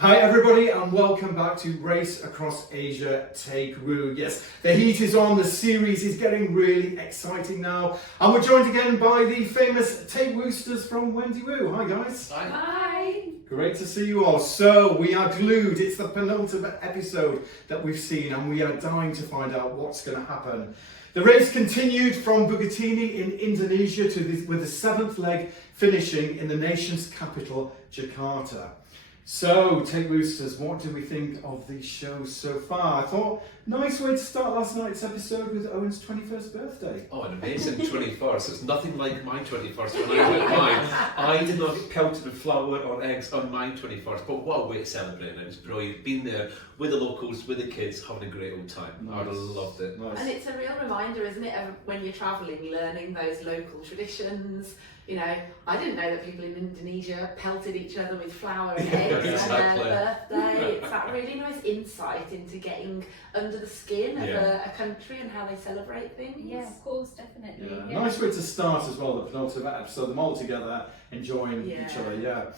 Hi everybody and welcome back to Race Across Asia Take Wu. Yes, the heat is on, the series is getting really exciting now. And we're joined again by the famous Take Woosters from Wendy Wu. Hi guys. Hi. Great to see you all. So we are glued, it's the penultimate episode that we've seen and we are dying to find out what's going to happen. The race continued from Bukittinggi in Indonesia with the seventh leg finishing in the nation's capital, Jakarta. So, Take Woosters, what do we think of the show so far? I thought, nice way to start last night's episode with Owen's 21st birthday. Oh, an amazing 21st. It's nothing like my 21st when I went mine. I did not get pelted with flour or eggs on my 21st, but what a way to celebrate it. It was brilliant. Being there with the locals, with the kids, having a great old time. Nice. I loved it. Nice. And it's a real reminder, isn't it, of when you're travelling, learning those local traditions. You know, I didn't know that people in Indonesia pelted each other with flour and eggs on their birthday. It's that really nice insight into getting under the skin of a country and how they celebrate things. Yeah, of course, definitely. Yeah. Yeah. Nice way to start as well, the penultimate episode, them all together, enjoying each other,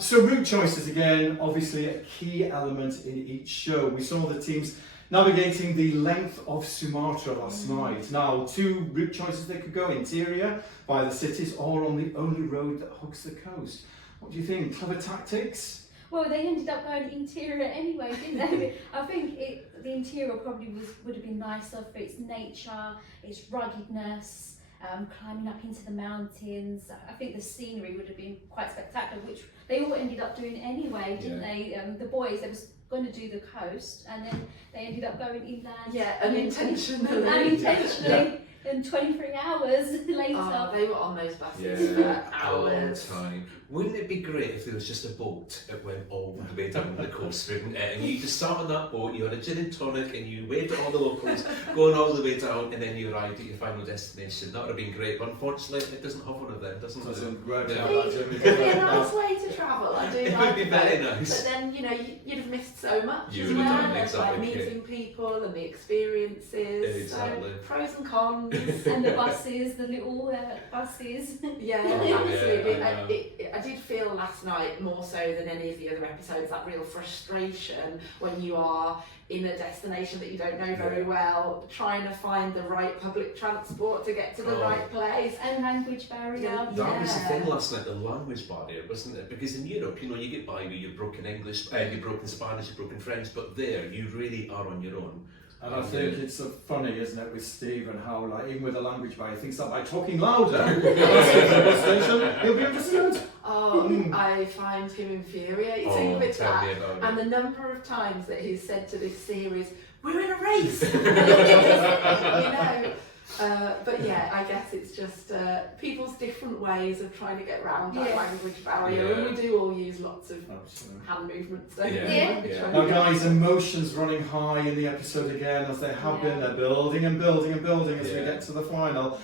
So route choices again, obviously a key element in each show. We saw the teams navigating the length of Sumatra last night. Now, two route choices they could go: interior by the cities or on the only road that hugs the coast. What do you think? Clever tactics? Well, they ended up going interior anyway, didn't they? I think the interior probably would have been nicer for its nature, its ruggedness, climbing up into the mountains. I think the scenery would have been quite spectacular, which they all ended up doing anyway, didn't they? The boys, they was going to do the coast, and then they ended up going inland. Yeah, unintentionally. Unintentionally. And 23 hours later. Oh, they were on those buses for hours. A long time. Wouldn't it be great if there was just a boat that went all the way down the coast, and you just sat on that boat, you had a gin and tonic, and you waved at all the locals, going all the way down, and then you arrived at your final destination. That would have been great, but unfortunately, it doesn't have one of them, doesn't it? Work out It would be a nice way to travel. I do It like would be very nice. But then, you know, you'd have missed so much. You as would have well, done, of, like exactly. meeting people and the experiences. Exactly. So pros and cons. And the buses, the little buses. Yeah, Oh, absolutely. yeah, I did feel last night, more so than any of the other episodes, that real frustration when you are in a destination that you don't know very well, trying to find the right public transport to get to the right place. And language barrier. That was the thing last night, the language barrier, wasn't it? Because in Europe, you know, you get by with your broken English, your broken Spanish, your broken French, but there, you really are on your own. And I think it's funny, isn't it, with Steve and how, like, even with the language barrier, he thinks that by talking louder, he'll be understood. Oh, I find him infuriating with tell me that. about And it. the number of times that he's said to this series, "We're in a race," you know. But yeah, I guess it's just people's different ways of trying to get around that language barrier, and we do all use lots of hand movements. Don't we? Now guys, emotions running high in the episode again, as they have been. They're building and building and building as we get to the final.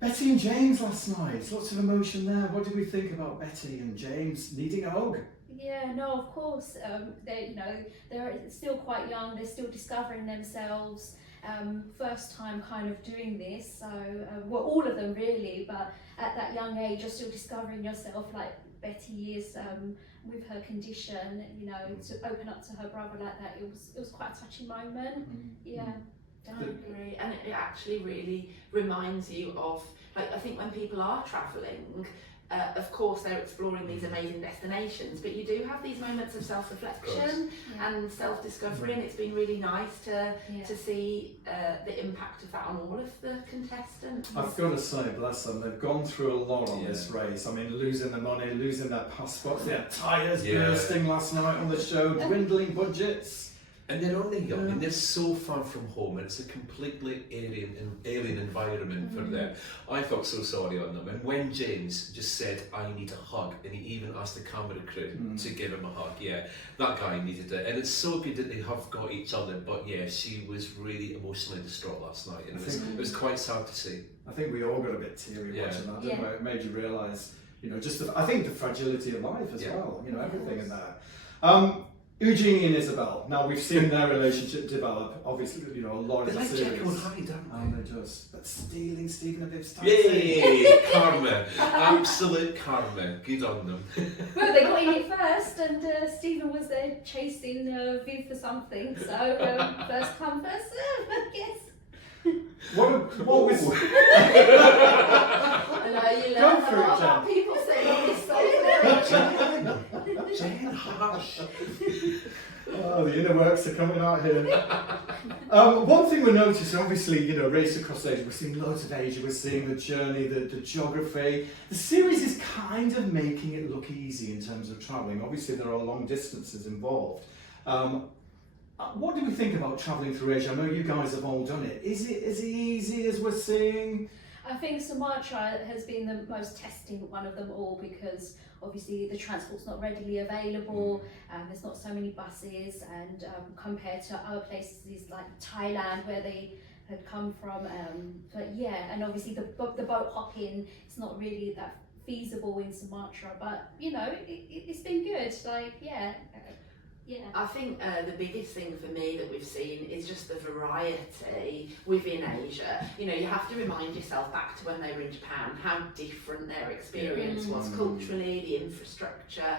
Betty and James last night, lots of emotion there. What did we think about Betty and James needing a hug? Yeah, no, of course. They're still quite young. They're still discovering themselves. First time kind of doing this. So, well, all of them really. But at that young age, you're still discovering yourself. Like Betty is with her condition. You know, to open up to her brother like that. It was quite a touching moment. Yeah. I agree, and it actually really reminds you of, like, I think when people are travelling, of course they're exploring these amazing destinations, but you do have these moments of self-reflection and self-discovery, and it's been really nice to see the impact of that on all of the contestants. I've got to say, bless them, they've gone through a lot on this race. I mean, losing their money, losing their passports, their tyres bursting last night on the show, dwindling budgets. And they're only young, and they're so far from home, and it's a completely alien environment for them. I felt so sorry on them, and when James just said, "I need a hug," and he even asked the camera crew to give him a hug, that guy needed it. And it's so good that they have got each other, but she was really emotionally distraught last night, and it was quite sad to see. I think we all got a bit teary watching that, didn't we? It made you realise, you know, I think the fragility of life as well, you know, everything in there. Eugenie and Isabel. Now we've seen their relationship develop. Obviously, you know, a lot They of the like series. Jekyll and Hyde, don't Oh, they just. But stealing Stephen and Viv's time. Yay! Karma. Absolute karma. Good on them. Well, they got in it first, and Stephen was there chasing Viv for something. So first come, first serve, I guess. What was? I know you Go learn a for lot it, about people saying all this stuff. Jen, hush. Oh, the inner works are coming out here. One thing we noticed, obviously, you know, race across Asia, we're seeing loads of Asia, we're seeing the journey, the geography. The series is kind of making it look easy in terms of travelling. Obviously, there are long distances involved. What do we think about travelling through Asia? I know you guys have all done it. Is it as easy as we're seeing? I think Sumatra has been the most testing one of them all, because obviously the transport's not readily available, there's not so many buses, and compared to other places like Thailand where they had come from, but yeah, and obviously the boat hopping, it's not really that feasible in Sumatra, but you know, it's been good, like yeah. I think the biggest thing for me that we've seen is just the variety within Asia. You know, you have to remind yourself back to when they were in Japan, how different their experience was culturally, the infrastructure,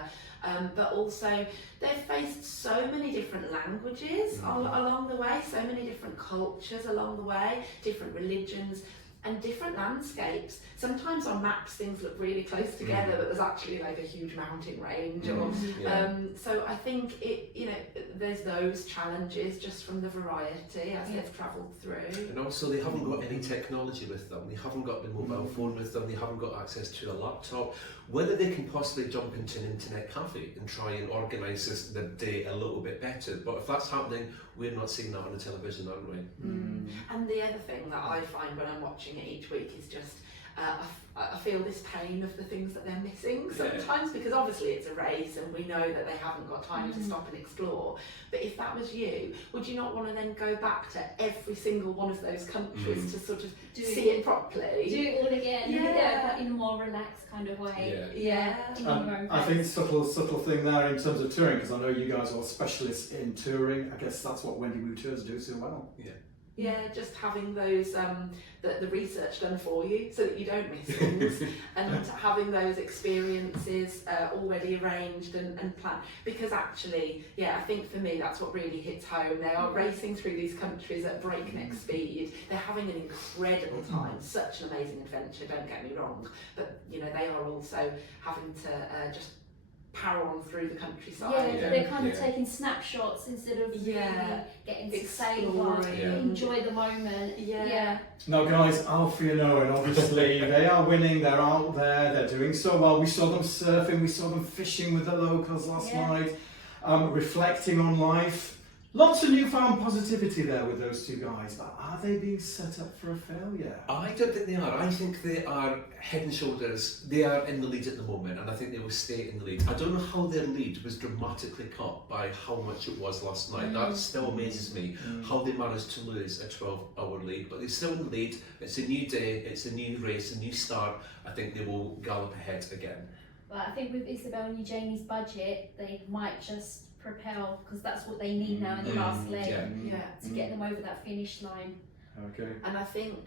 but also they've faced so many different languages along the way, so many different cultures along the way, different religions, and different landscapes. Sometimes on maps things look really close together, but there's actually like a huge mountain range. Or, so I think there's those challenges just from the variety as they've travelled through. And also they haven't got any technology with them, they haven't got the mobile phone with them, they haven't got access to a laptop. Whether they can possibly jump into an internet cafe and try and organise their day a little bit better, but if that's happening, we're not seeing that on the television, aren't we? And the other thing that I find when I'm watching it each week is just I feel this pain of the things that they're missing sometimes, because obviously it's a race and we know that they haven't got time to stop and explore. But if that was you, would you not want to then go back to every single one of those countries to sort of see it properly? Do it all again, but in a more relaxed kind of way. I think subtle thing there in terms of touring, because I know you guys are specialists in touring. I guess that's what Wendy Wu Tours do so well. Yeah, just having those the research done for you so that you don't miss things, and having those experiences already arranged and planned. Because actually, I think for me that's what really hits home. They are racing through these countries at breakneck speed. They're having an incredible time, such an amazing adventure. Don't get me wrong, but you know they are also having to just power on through the countryside. They're kind of taking snapshots instead of really getting to savor, enjoy the moment. Now guys, Alfie and Owen, obviously they are winning, they're out there, they're doing so well. We saw them surfing, we saw them fishing with the locals last night, reflecting on life. Lots of newfound positivity there with those two guys, but are they being set up for a failure? I don't think they are. I think they are head and shoulders. They are in the lead at the moment, and I think they will stay in the lead. I don't know how their lead was dramatically cut by how much it was last night. That still amazes me, how they managed to lose a 12-hour lead, but they're still in the lead. It's a new day, it's a new race, a new start. I think they will gallop ahead again. But I think with Isabel and Eugenie's budget, they might just propel, because that's what they need now in the last leg to get them over that finish line. Okay. And I think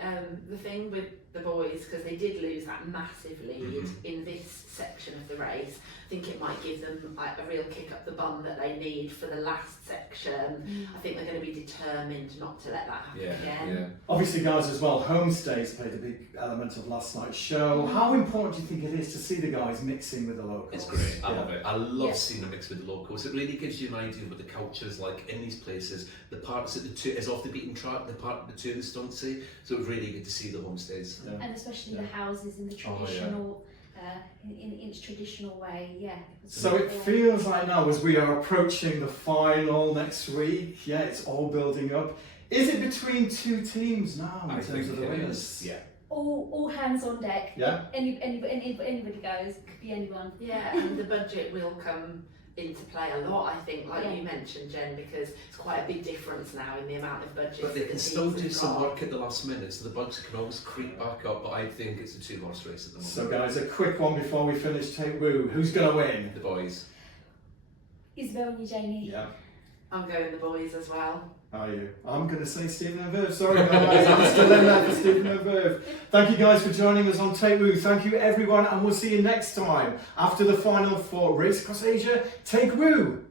the thing with the boys, because they did lose that massive lead in this section of the race, I think it might give them like a real kick up the bum that they need for the last section. I think they're going to be determined not to let that happen again. Obviously guys as well, Homestays played a big element of last night's show. How important do you think it is to see the guys mixing with the locals? It's great, I love it. I love seeing them mix with the locals. It really gives you an idea of what the culture's like in these places. The parts that is off the beaten track, the part that the tourists don't see. So it's really good to see the homestays. And especially the houses in the traditional, in its traditional way, So it feels like now, as we are approaching the final next week, it's all building up. Is it between two teams now in terms of the winners? All hands on deck. Anybody goes, could be anyone. And the budget will come into play a lot, I think, like you mentioned, Jen, because it's quite a big difference now in the amount of budget. But they can still do some work at the last minute, so the budget can always creep back up, but I think it's a two-horse race at the moment. So guys, a quick one before we finish. Take Woo, who's going to win? The boys. Isabel and Eugenie. Yeah. I'm going the boys as well. Are you? I'm going to say Stephen and Verve. Sorry guys, I'm still in there for Stephen and Verve. Thank you guys for joining us on Take Woo. Thank you everyone, and we'll see you next time after the final 4 Race Across Asia. Take Woo!